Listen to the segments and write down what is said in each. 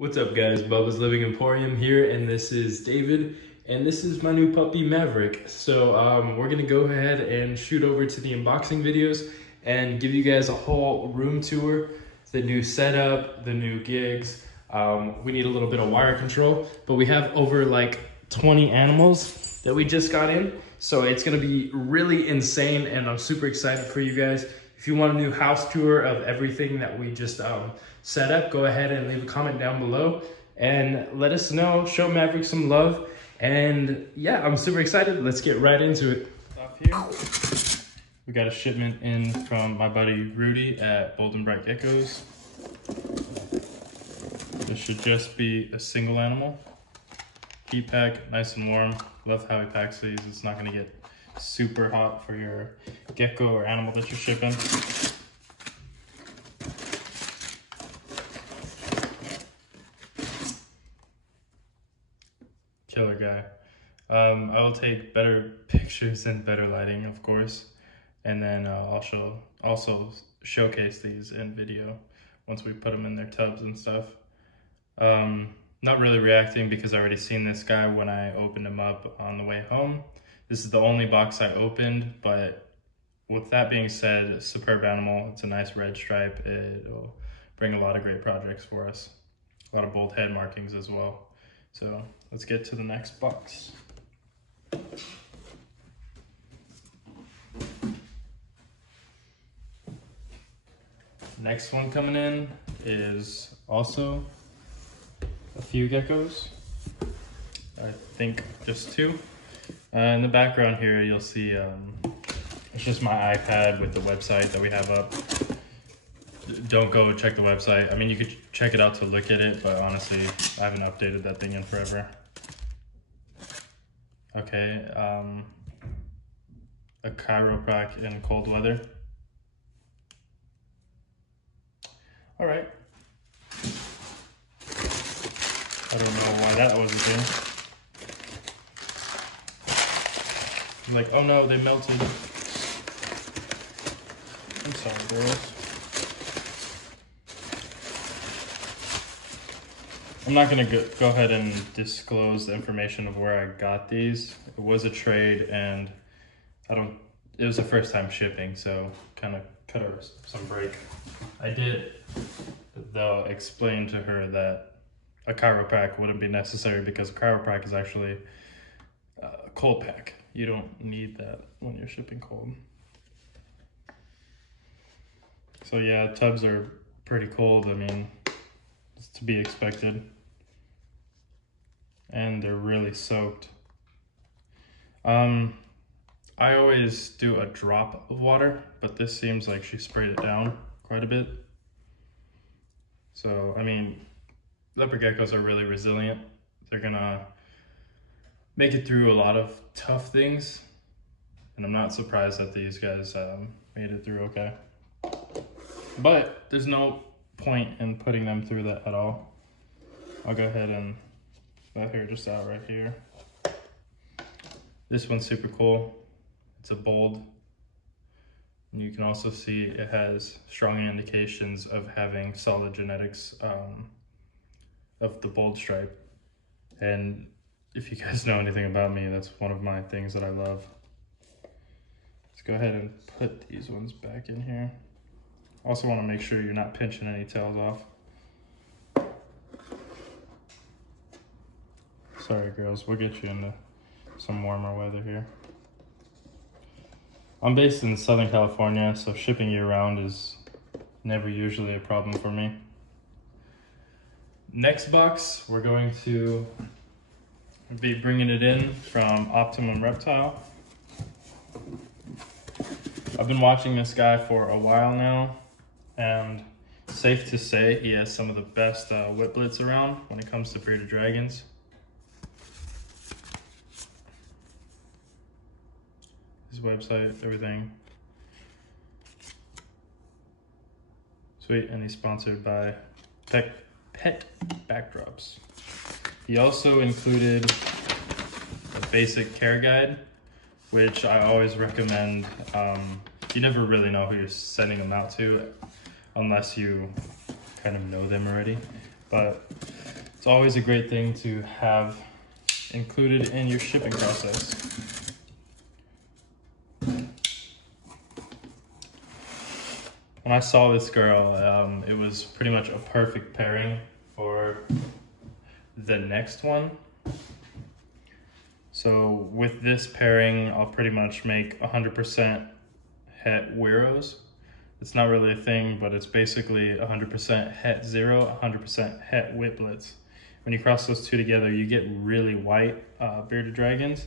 What's up guys, Bubba's Living Emporium here, and this is David, and this is my new puppy Maverick. So we're gonna go ahead and shoot over to the unboxing videos and give you guys a whole room tour, the new setup, the new gigs. We need a little bit of wire control, but we have over like 20 animals that we just got in. So it's gonna be really insane, and I'm super excited for you guys. If you want a new house tour of everything that we just set up, go ahead and leave a comment down below and let us know, show Maverick some love. And yeah, I'm super excited. Let's get right into it. Off here, we got a shipment in from my buddy Rudy at Bold and Bright Geckos. This should just be a single animal. Heat pack, nice and warm. Love how he packs these. It's not gonna get super hot for your gecko or animal that you're shipping. Killer guy. I will take better pictures and better lighting, of course, and then I'll also showcase these in video once we put them in their tubs and stuff. Not really reacting because I already seen this guy when I opened him up on the way home. This is the only box I opened, but with that being said, superb animal. It's a nice red stripe. It'll bring a lot of great projects for us. A lot of bold head markings as well. So let's get to the next box. Next one coming in is also a few geckos. I think just two. In the background here, you'll see it's just my iPad with the website that we have up. Don't go check the website. I mean, you could check it out to look at it, but honestly, I haven't updated that thing in forever. Okay, a chiroprac in cold weather. All right. I don't know why that was a thing. I'm like, oh no, they melted. I'm sorry, girls. I'm not gonna go ahead and disclose the information of where I got these. It was a trade, and it was the first time shipping, so kind of cut her some break. I did, though, explain to her that a chiroprac wouldn't be necessary because a chiroprac is actually a cold pack. You don't need that when you're shipping cold. So yeah, tubs are pretty cold. I mean, it's to be expected. And they're really soaked. I always do a drop of water, but this seems like she sprayed it down quite a bit. So, I mean, leopard geckos are really resilient. They're gonna make it through a lot of tough things, and I'm not surprised that these guys made it through okay. But there's no point in putting them through that at all. I'll go ahead and that hair just out right here. This one's super cool. It's a bold, and you can also see it has strong indications of having solid genetics of the bold stripe. And if you guys know anything about me, that's one of my things that I love. Let's go ahead and put these ones back in here. Also want to make sure you're not pinching any tails off. Sorry girls, we'll get you into some warmer weather here. I'm based in Southern California, so shipping year round is never usually a problem for me. Next box, we're going to be bringing it in from Optimum Reptile. I've been watching this guy for a while now, and safe to say he has some of the best whiplets around when it comes to bearded dragons. His website, everything. Sweet, and he's sponsored by Pet Backdrops. He also included a basic care guide, which I always recommend. You never really know who you're sending them out to unless you kind of know them already. But It's always a great thing to have included in your shipping process. When I saw this girl, it was pretty much a perfect pairing for the next one. So with this pairing, I'll pretty much make 100% het Wirros. It's not really a thing, but it's basically 100% het zero, 100% het whiplets. When you cross those two together, you get really white bearded dragons,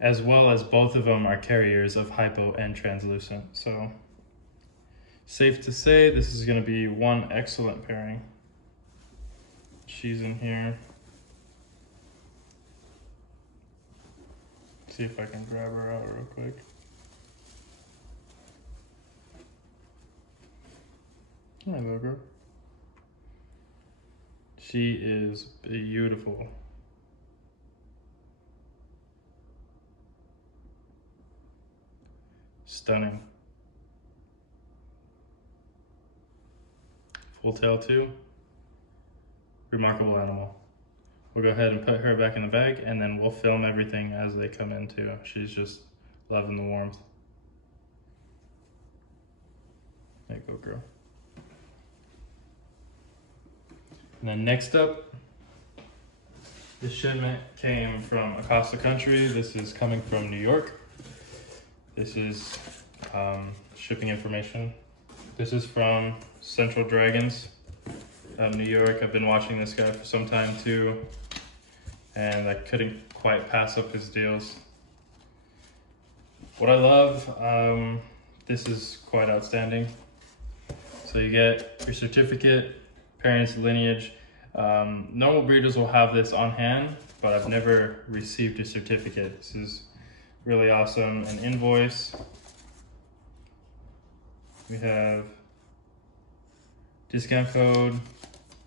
as well as both of them are carriers of hypo and translucent. So safe to say this is going to be one excellent pairing. She's in here. See if I can grab her out real quick. Hi, little girl. She is beautiful. Stunning. Full tail too. Remarkable animal. We'll go ahead and put her back in the bag, and then we'll film everything as they come in too. She's just loving the warmth. There you go, girl. And then next up, this shipment came from across the country. This is coming from New York. This is shipping information. This is from Central Dragons out in New York. I've been watching this guy for some time too, and I couldn't quite pass up his deals. What I love, this is quite outstanding. So you get your certificate, parents, lineage. Normal breeders will have this on hand, but I've never received a certificate. This is really awesome. An invoice. We have discount code.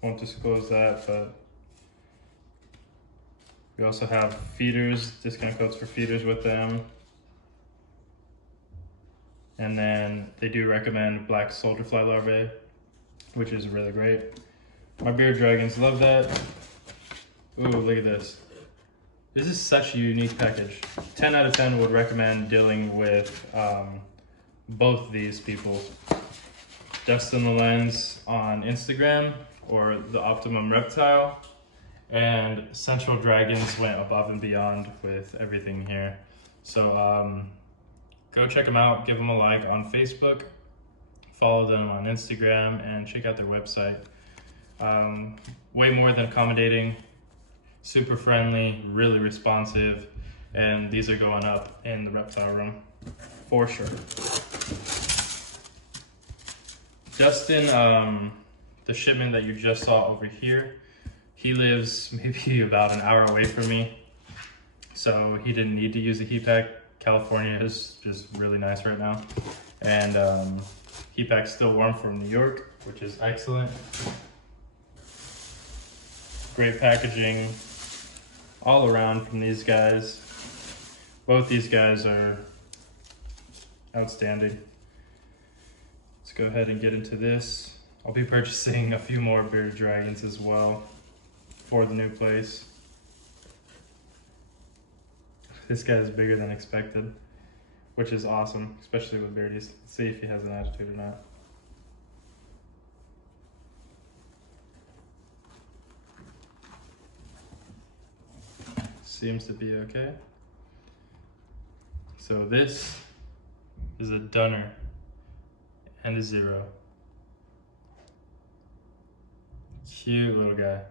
Won't disclose that, but we also have feeders, discount codes for feeders with them. And then they do recommend black soldier fly larvae, which is really great. My bearded dragons love that. Ooh, look at this. This is such a unique package. 10 out of 10 would recommend dealing with both these people. Dustin the Lens on Instagram, or the Optimum Reptile, and Central Dragons went above and beyond with everything here. So go check them out, give them a like on Facebook, follow them on Instagram, and check out their website. Way more than accommodating, super friendly, really responsive, and these are going up in the reptile room for sure. Dustin, the shipment that you just saw over here, he lives maybe about an hour away from me, so he didn't need to use a heat pack. California is just really nice right now, and heat pack's still warm from New York, which is excellent. Great packaging all around from these guys. Both these guys are outstanding. Let's go ahead and get into this. I'll be purchasing a few more bearded dragons as well for the new place. This guy is bigger than expected, which is awesome, especially with beardies. Let's see if he has an attitude or not. Seems to be okay. So this is a Dunner and a Zero. Cute little guy.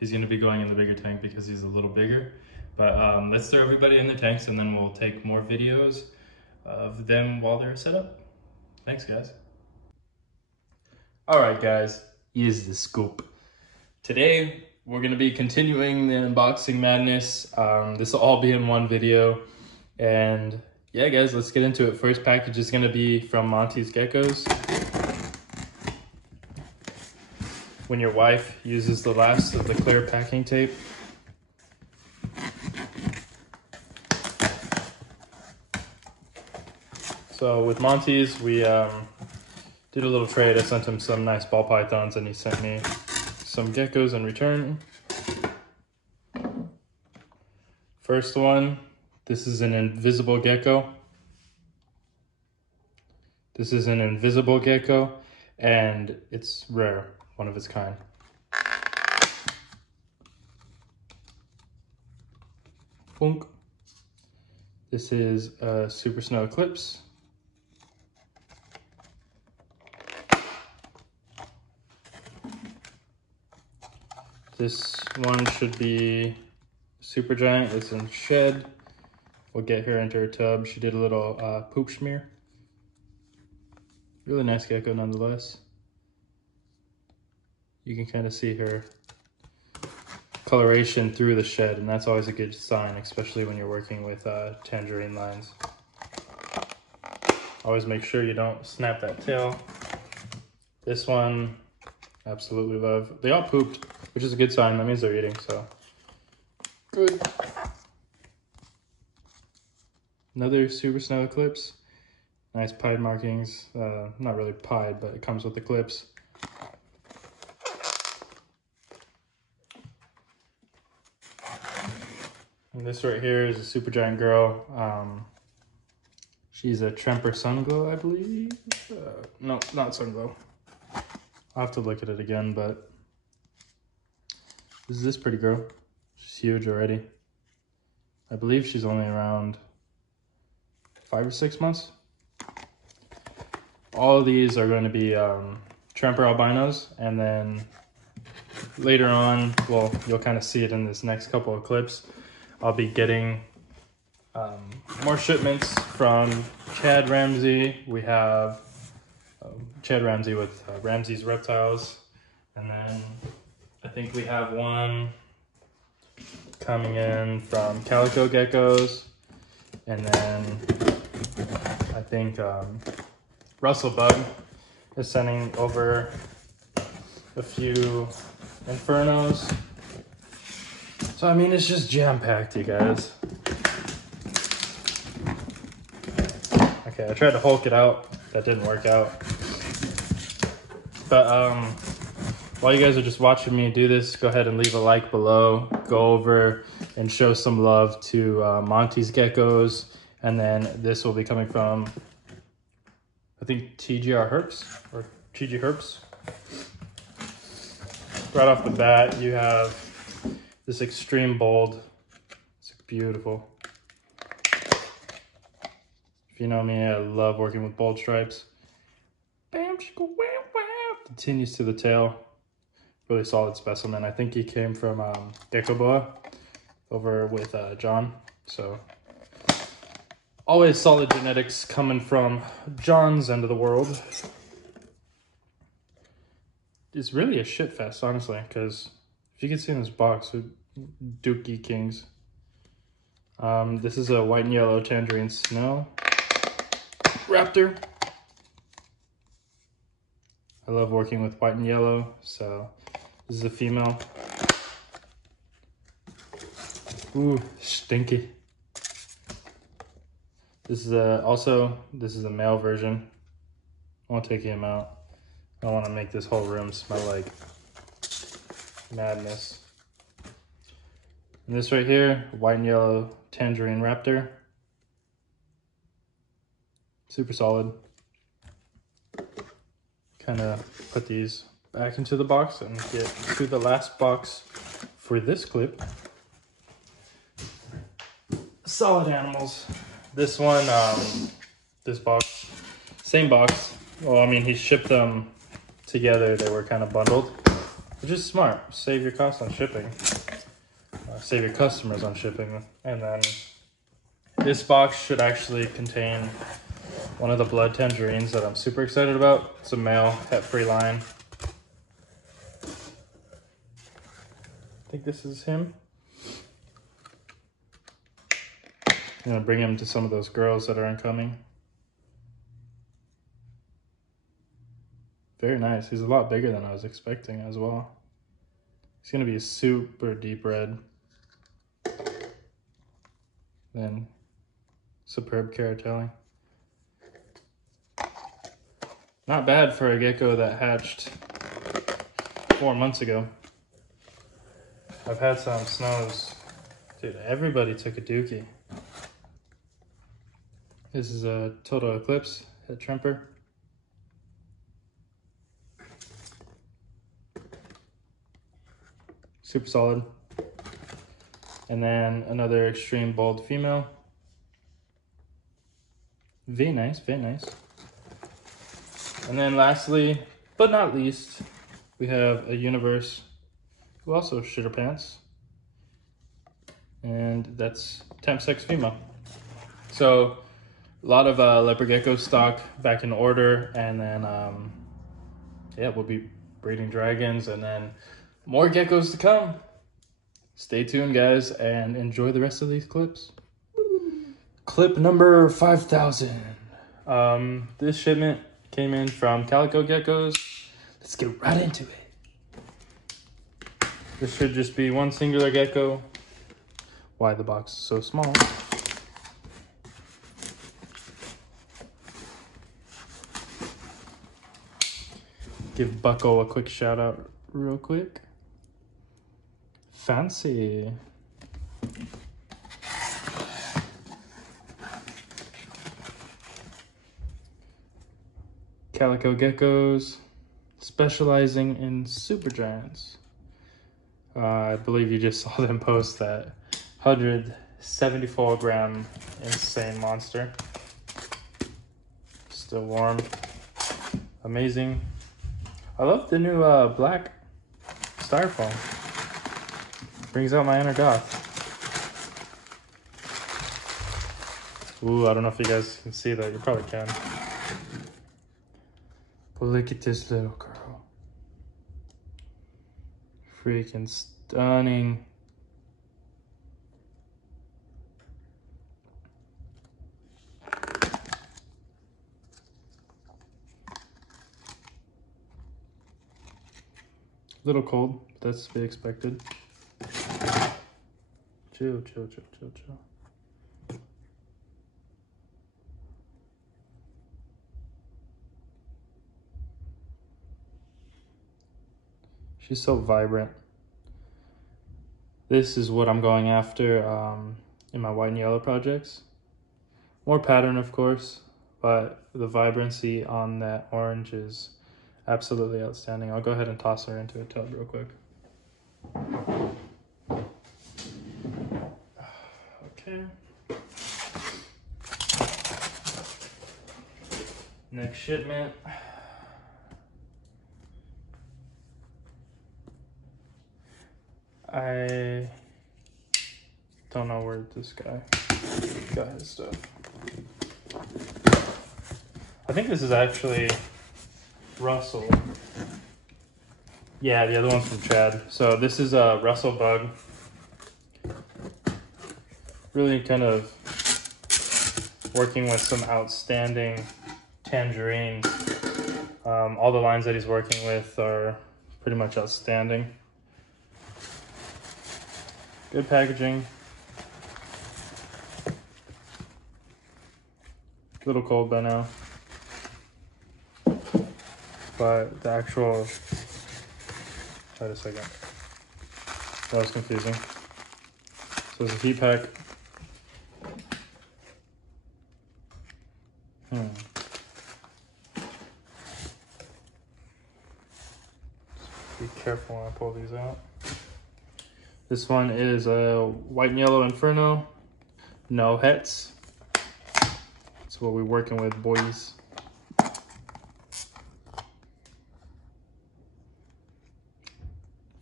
He's gonna be going in the bigger tank because he's a little bigger. But let's throw everybody in their tanks, and then we'll take more videos of them while they're set up. Thanks, guys. All right, guys, here's the scoop. Today, we're gonna be continuing the unboxing madness. This will all be in one video. And yeah, guys, let's get into it. First package is gonna be from Monty's Geckos. When your wife uses the last of the clear packing tape. So with Monty's, we did a little trade. I sent him some nice ball pythons, and he sent me some geckos in return. First one, this is an invisible gecko. This is an invisible gecko, and it's rare, one of its kind. Boink. This is a Super Snow Eclipse. This one should be super giant. It's in shed. We'll get her into her tub. She did a little poop smear. Really nice gecko nonetheless. You can kind of see her coloration through the shed, and that's always a good sign, especially when you're working with tangerine lines. Always make sure you don't snap that tail. This one, absolutely love. They all pooped, which is a good sign. That means they're eating, so good. Another Super Snow Eclipse. Nice pied markings. Not really pied, but it comes with the clips. And this right here is a super giant girl. She's a Tremper Sunglow, I believe. No, not Sunglow. I'll have to look at it again, but this is this pretty girl. She's huge already. I believe she's only around 5 or 6 months. All of these are going to be Tremper albinos, and then later on, well, you'll kind of see it in this next couple of clips, I'll be getting more shipments from Chad Ramsey. We have Chad Ramsey with Ramsey's Reptiles, and then I think we have one coming in from Calico Geckos, and then I think Russell Bug is sending over a few Infernos. So I mean, it's just jam-packed, you guys. Okay, I tried to Hulk it out. That didn't work out. But while you guys are just watching me do this, go ahead and leave a like below. Go over and show some love to Monty's Geckos. And then this will be coming from, I think, TGR Herps or TG Herps. Right off the bat, you have this extreme bold. It's beautiful. If you know me, I love working with bold stripes. Bam, wow, wow. Continues to the tail. Really solid specimen. I think he came from Gecko over with John. So always solid genetics coming from John's end of the world. It's really a shit fest, honestly, because if you can see in this box, Dookie Kings. This is a white and yellow Tangerine Snow Raptor. I love working with white and yellow, so this is a female. Ooh, stinky. This is this is a male version. I won't take him out. I want to make this whole room smell like madness. And this right here, white and yellow Tangerine Raptor. Super solid. Kind of put these back into the box and get to the last box for this clip. Solid animals. This one, this box, same box. Well, I mean, he shipped them together. They were kind of bundled, which is smart. Save your costs on shipping. Save your customers on shipping. And then this box should actually contain one of the blood tangerines that I'm super excited about. It's a male, pet-free line. I think this is him. I'm gonna bring him to some of those girls that are incoming. Very nice. He's a lot bigger than I was expecting as well. He's gonna be a super deep red. Then superb carotelling. Not bad for a gecko that hatched 4 months ago. I've had some snows. Dude, everybody took a dookie. This is a Total Eclipse head trimper. Super solid. And then another extreme bold female. Very nice, very nice. And then lastly, but not least, we have a Universe who also shitter pants. And that's temp sex female. So a lot of leopard gecko stock back in order, and then yeah, we'll be breeding dragons and then more geckos to come. Stay tuned, guys, and enjoy the rest of these clips. Clip number 5,000. This shipment came in from Calico Geckos. Let's get right into it. This should just be one singular gecko. Why the box is so small. Give Bucko a quick shout out real quick. Fancy. Calico Geckos, specializing in supergiants. I believe you just saw them post that 174 gram insane monster. Still warm. Amazing. I love the new black styrofoam. Brings out my inner goth. Ooh, I don't know if you guys can see that. You probably can. But look at this little girl. Freaking stunning. A little cold, but that's to be expected. Chill, chill, chill, chill, chill. She's so vibrant. This is what I'm going after in my white and yellow projects. More pattern, of course, but the vibrancy on that orange is absolutely outstanding. I'll go ahead and toss her into a tub real quick. Okay. Next shipment. I don't know where this guy got his stuff. I think this is actually Russell. Yeah, the other one's from Chad. So this is a Russell bug. Really kind of working with some outstanding Tangerine. All the lines that he's working with are pretty much outstanding. Good packaging. A little cold by now. But the actual, wait a second. That was confusing. So it's a heat pack. Be careful when I pull these out. This one is a white and yellow Inferno. No hets. That's what we're working with, boys.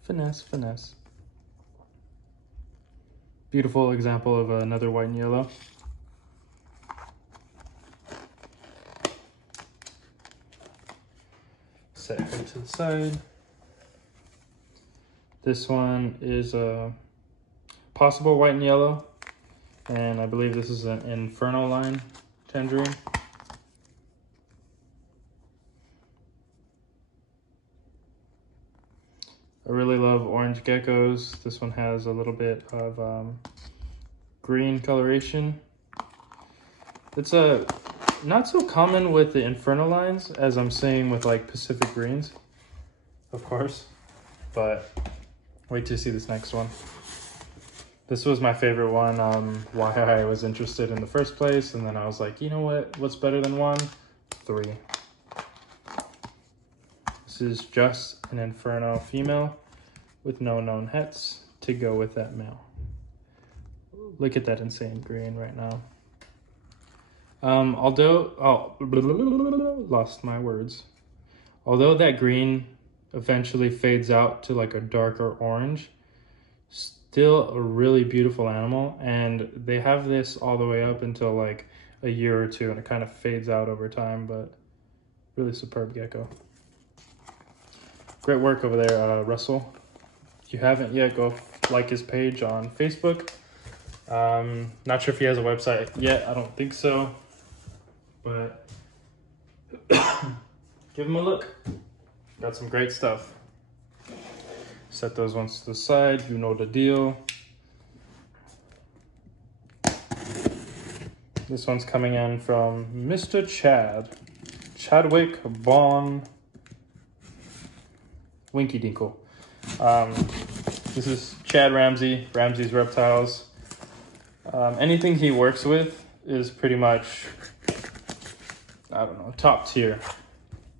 Finesse, finesse. Beautiful example of another white and yellow. Set her to the side. This one is a possible white and yellow, and I believe this is an Inferno line Tangerine. I really love orange geckos. This one has a little bit of green coloration. It's not so common with the Inferno lines as I'm seeing with like Pacific greens, of course, but Wait to see this next one. This was my favorite one, why I was interested in the first place, and then I was like, you know what? What's better than 1? 3. This is just an Inferno female with no known hets to go with that male. Look at that insane green right now. Lost my words. Although that green eventually fades out to like a darker orange, still a really beautiful animal, and they have this all the way up until like a year or 2, and it kind of fades out over time, but really superb gecko. Great work over there, Russell. If you haven't yet, go like his page on Facebook. Not sure if he has a website yet, I don't think so, but give him a look. Got some great stuff. Set those ones to the side, you know the deal. This one's coming in from Mr. Chadwick Bon Winky Dinkle. This is Chad Ramsey's Reptiles. Anything he works with is pretty much, I don't know, top tier,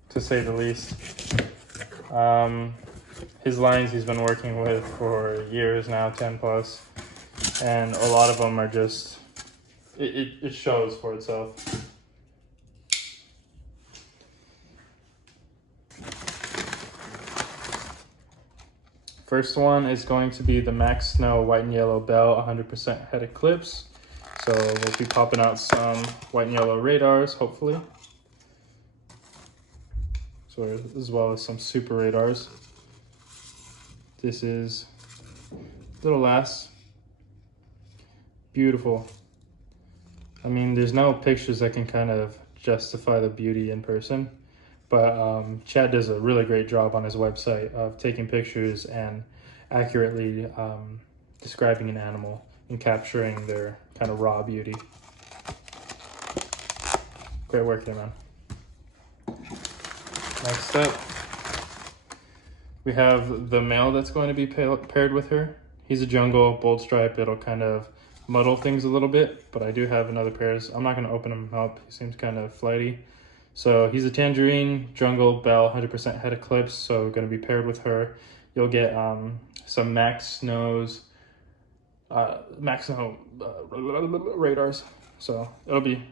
to say the least. His lines he's been working with for years now, 10 plus, and a lot of them are just, it shows for itself. First one is going to be the Max Snow White and Yellow Bell 100% head eclipse. So we'll be popping out some white and yellow radars, hopefully. So as well as some super radars. This is little lass. Beautiful. I mean, there's no pictures that can kind of justify the beauty in person, but Chad does a really great job on his website of taking pictures and accurately describing an animal and capturing their kind of raw beauty. Great work there, man. Next up, we have the male that's going to be paired with her. He's a jungle, bold stripe. It'll kind of muddle things a little bit, but I do have another pairs. I'm not going to open him up. He seems kind of flighty. So he's a Tangerine, jungle, bell, 100% head eclipse. So going to be paired with her. You'll get some Max Snow radars. So it'll be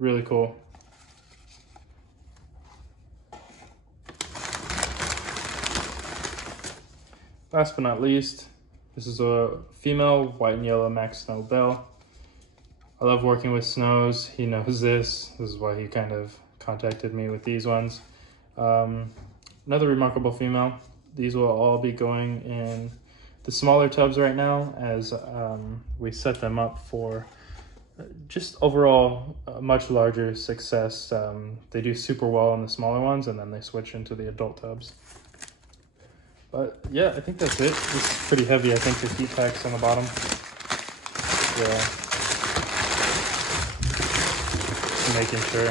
really cool. Last but not least, this is a female white and yellow Max Snow Bell. I love working with Snows. He knows this. This is why he kind of contacted me with these ones. Another remarkable female. These will all be going in the smaller tubs right now as we set them up for just overall much larger success. They do super well in the smaller ones, and then they switch into the adult tubs. But yeah, I think that's it. This is pretty heavy. I think the heat pack's on the bottom. Yeah. Just making sure.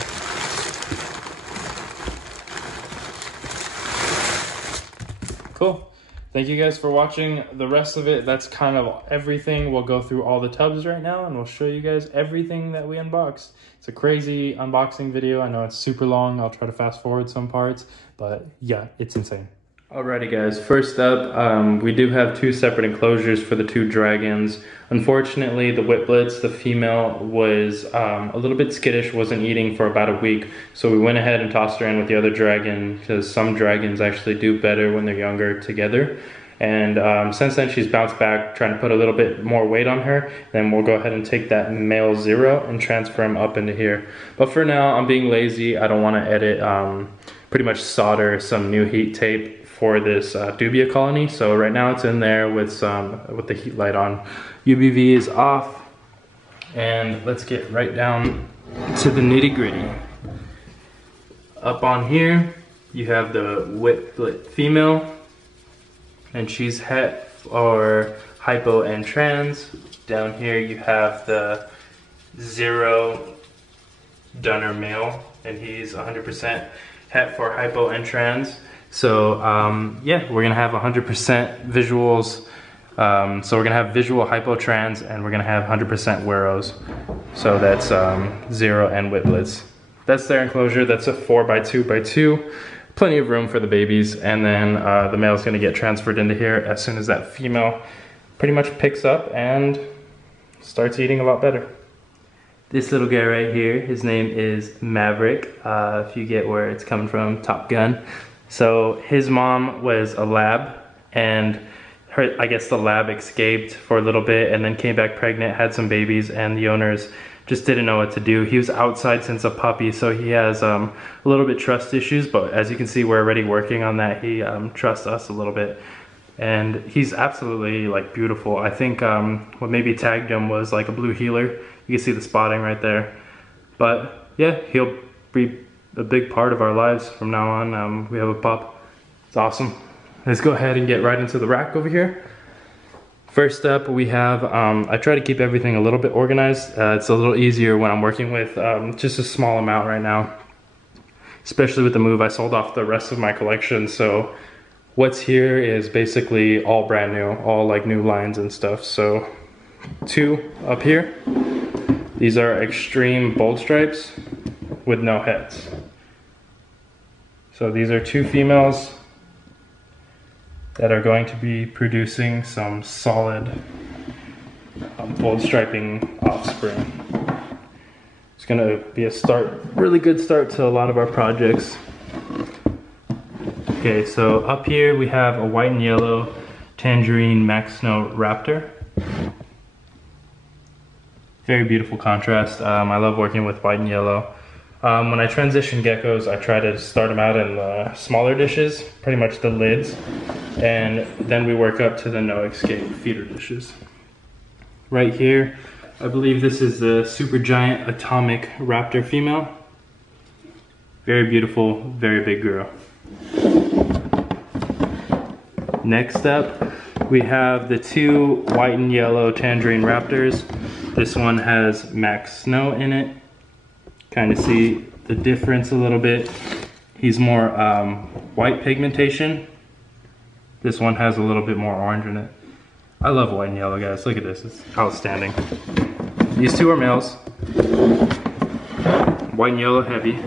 Cool. Thank you guys for watching the rest of it. That's kind of everything. We'll go through all the tubs right now and we'll show you guys everything that we unboxed. It's a crazy unboxing video. I know it's super long. I'll try to fast forward some parts, but yeah, it's insane. Alrighty guys, first up, we do have 2 separate enclosures for the 2 dragons. Unfortunately, the Whiplets, the female, was a little bit skittish, wasn't eating for about a week. So we went ahead and tossed her in with the other dragon, because some dragons actually do better when they're younger together. And since then she's bounced back, trying to put a little bit more weight on her. Then we'll go ahead and take that male 0 and transfer him up into here. But for now, I'm being lazy. I don't want to edit, pretty much solder some new heat tape for this dubia colony. So right now it's in there with the heat light on. UVB is off, and let's get right down to the nitty gritty. Up on here you have the Whiplet female, and she's het or hypo and trans. Down here you have the 0 Dunner male, and he's 100% het for hypo and trans. So yeah, we're gonna have 100% visuals. So we're gonna have visual hypotrans, and we're gonna have 100% Weros. So that's 0 and whiplets. That's their enclosure. That's a 4x2x2. Plenty of room for the babies. And then the male's gonna get transferred into here as soon as that female pretty much picks up and starts eating a lot better. This little guy right here, his name is Maverick, if you get where it's coming from, Top Gun. So his mom was a lab, and I guess the lab escaped for a little bit and then came back pregnant, had some babies, and the owners just didn't know what to do. He was outside since a puppy, so he has a little bit trust issues, but as you can see, we're already working on that. He trusts us a little bit. And he's absolutely like beautiful. I think what maybe tagged him was like a blue heeler. You can see the spotting right there. But yeah, he'll be a big part of our lives from now on. We have a pup. It's awesome. Let's go ahead and get right into the rack over here. First up, we have, I try to keep everything a little bit organized. It's a little easier when I'm working with just a small amount right now. Especially with the move, I sold off the rest of my collection, so what's here is basically all brand new, all like new lines and stuff. So 2 up here. These are extreme bold stripes with no heads. So these are 2 females that are going to be producing some solid bold striping offspring. It's gonna be a really good start to a lot of our projects. Okay, so up here we have a white and yellow Tangerine Max Snow Raptor. Very beautiful contrast. I love working with white and yellow. When I transition geckos, I try to start them out in smaller dishes, pretty much the lids, and then we work up to the no escape feeder dishes. Right here, I believe this is the super giant atomic raptor female. Very beautiful, very big girl. Next up, we have the 2 white and yellow Tangerine Raptors. This one has Max Snow in it. Kind of see the difference a little bit. He's more white pigmentation. This one has a little bit more orange in it. I love white and yellow, guys. Look at this, it's outstanding. These 2 are males. White and yellow heavy.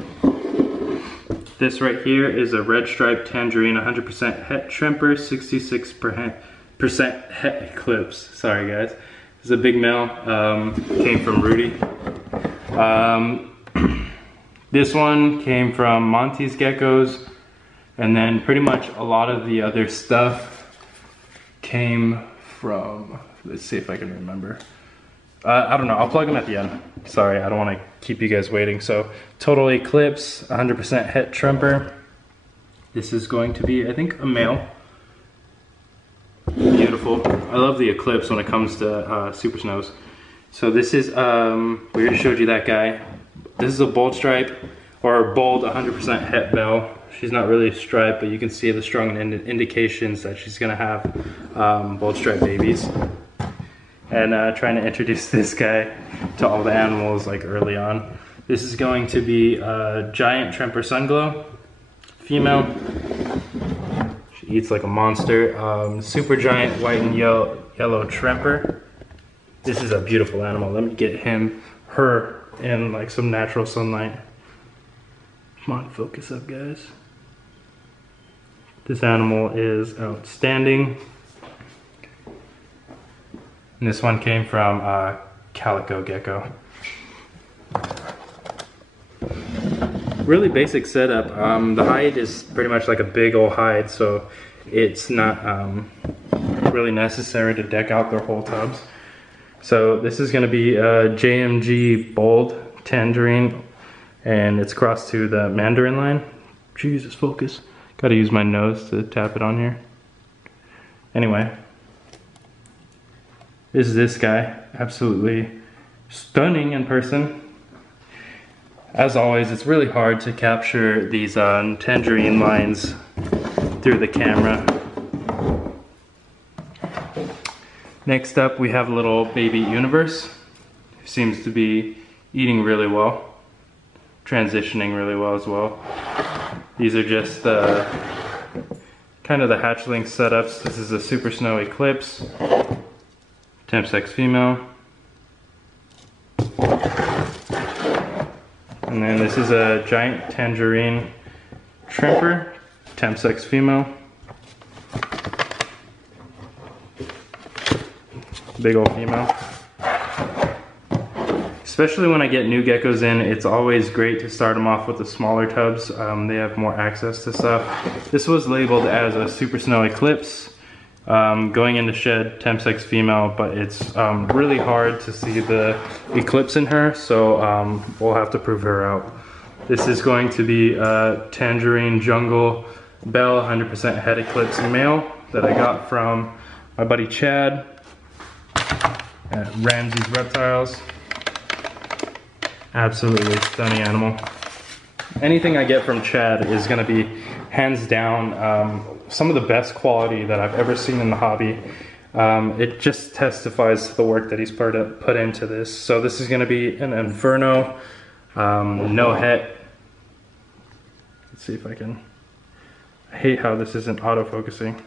This right here is a red striped Tangerine, 100% het trimper, 66% het eclipse. Sorry guys. This is a big male, came from Rudy. This one came from Monty's Geckos, and then pretty much a lot of the other stuff came from, let's see if I can remember. I don't know, I'll plug them at the end. Sorry, I don't want to keep you guys waiting. So, total eclipse, 100% het trimper. This is going to be, I think, a male. Beautiful. I love the eclipse when it comes to super snows. So this is, we already showed you that guy. This is a bold stripe, or bold 100% het bell. She's not really striped, but you can see the strong indications that she's gonna have bold stripe babies. And trying to introduce this guy to all the animals like early on. This is going to be a giant Tremper Sunglow, female. She eats like a monster. Super giant white and yellow Tremper. This is a beautiful animal. Let me get her in like some natural sunlight. Come on, focus up, guys. This animal is outstanding. And this one came from Calico Gecko. Really basic setup. The hide is pretty much like a big old hide, so it's not really necessary to deck out their whole tubs. So this is going to be a JMG Bold Tangerine, and it's crossed to the Mandarin line. Jesus, focus. Gotta use my nose to tap it on here. Anyway. This is this guy. Absolutely stunning in person. As always, it's really hard to capture these Tangerine lines through the camera. Next up, we have a little baby Universe, who seems to be eating really well, transitioning really well as well. These are just kind of the hatchling setups. This is a Super Snow Eclipse, temp sex female. And then this is a giant Tangerine Trimper, temp sex female. Big old female. Especially when I get new geckos in, it's always great to start them off with the smaller tubs. They have more access to stuff. This was labeled as a Super Snow Eclipse, going into shed, temp sex female, but it's really hard to see the eclipse in her, so we'll have to prove her out. This is going to be a Tangerine Jungle Bell 100% head eclipse male that I got from my buddy Chad at Ramsey's Reptiles. Absolutely stunning animal. Anything I get from Chad is gonna be hands down some of the best quality that I've ever seen in the hobby. It just testifies to the work that he's put into this. So this is gonna be an Inferno, no het. Let's see if I can, I hate how this isn't autofocusing,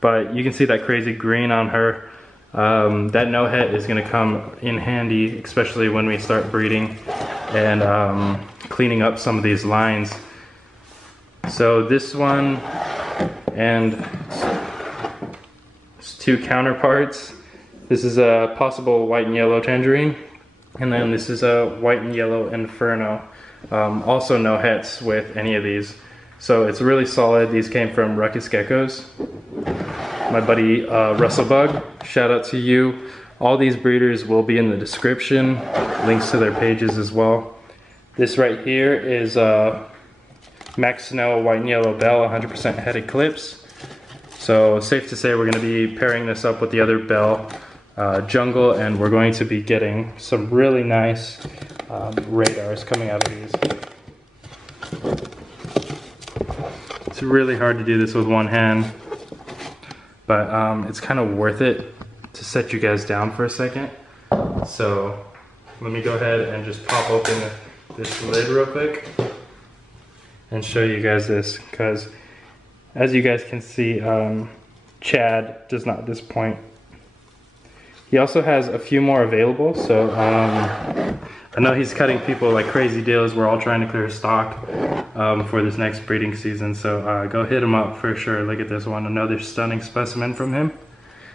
but you can see that crazy green on her. That no het is going to come in handy, especially when we start breeding and cleaning up some of these lines. So this one and its two counterparts. This is a possible white and yellow Tangerine, and then this is a white and yellow Inferno. Also no hets with any of these. So it's really solid. These came from Ruckus Geckos. My buddy Russell Bug, shout out to you. All these breeders will be in the description, links to their pages as well. This right here is Max Snow White and Yellow Bell 100% head eclipse. So safe to say we're going to be pairing this up with the other Bell Jungle, and we're going to be getting some really nice radars coming out of these. It's really hard to do this with one hand, but it's kind of worth it to set you guys down for a second. So let me go ahead and just pop open this lid real quick and show you guys this, because as you guys can see, Chad does not disappoint. He also has a few more available, so I know he's cutting people like crazy deals. We're all trying to clear stock for this next breeding season, so go hit him up for sure. Look at this one, another stunning specimen from him.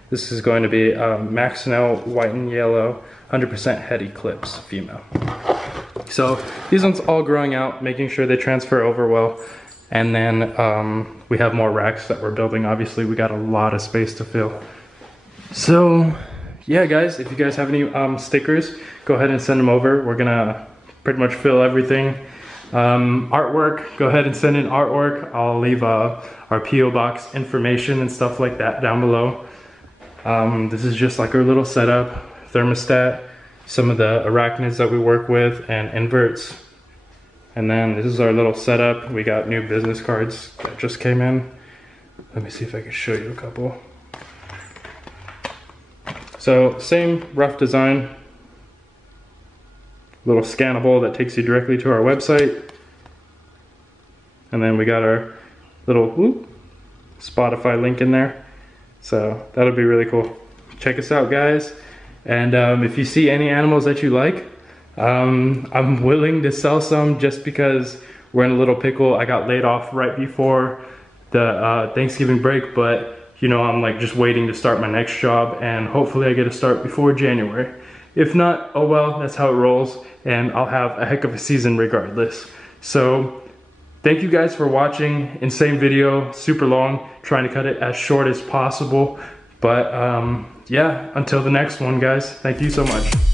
This is going to be Max Snow White and Yellow 100% head eclipse female. So these ones all growing out, making sure they transfer over well, and then we have more racks that we're building. Obviously we got a lot of space to fill. So yeah guys, if you guys have any stickers, go ahead and send them over. We're gonna pretty much fill everything. Artwork, go ahead and send in artwork. I'll leave our PO box information and stuff like that down below. This is just like our little setup, thermostat, some of the arachnids that we work with, and inverts. And then this is our little setup. We got new business cards that just came in. Let me see if I can show you a couple. So same rough design, little scannable that takes you directly to our website. And then we got our little Spotify link in there. So that'll be really cool. Check us out guys. And if you see any animals that you like, I'm willing to sell some just because we're in a little pickle. I got laid off right before the Thanksgiving break, but you know, I'm like just waiting to start my next job, and hopefully I get to start before January. If not, oh well, that's how it rolls, and I'll have a heck of a season regardless. So thank you guys for watching. Insane video, super long, trying to cut it as short as possible. But yeah, until the next one guys, thank you so much.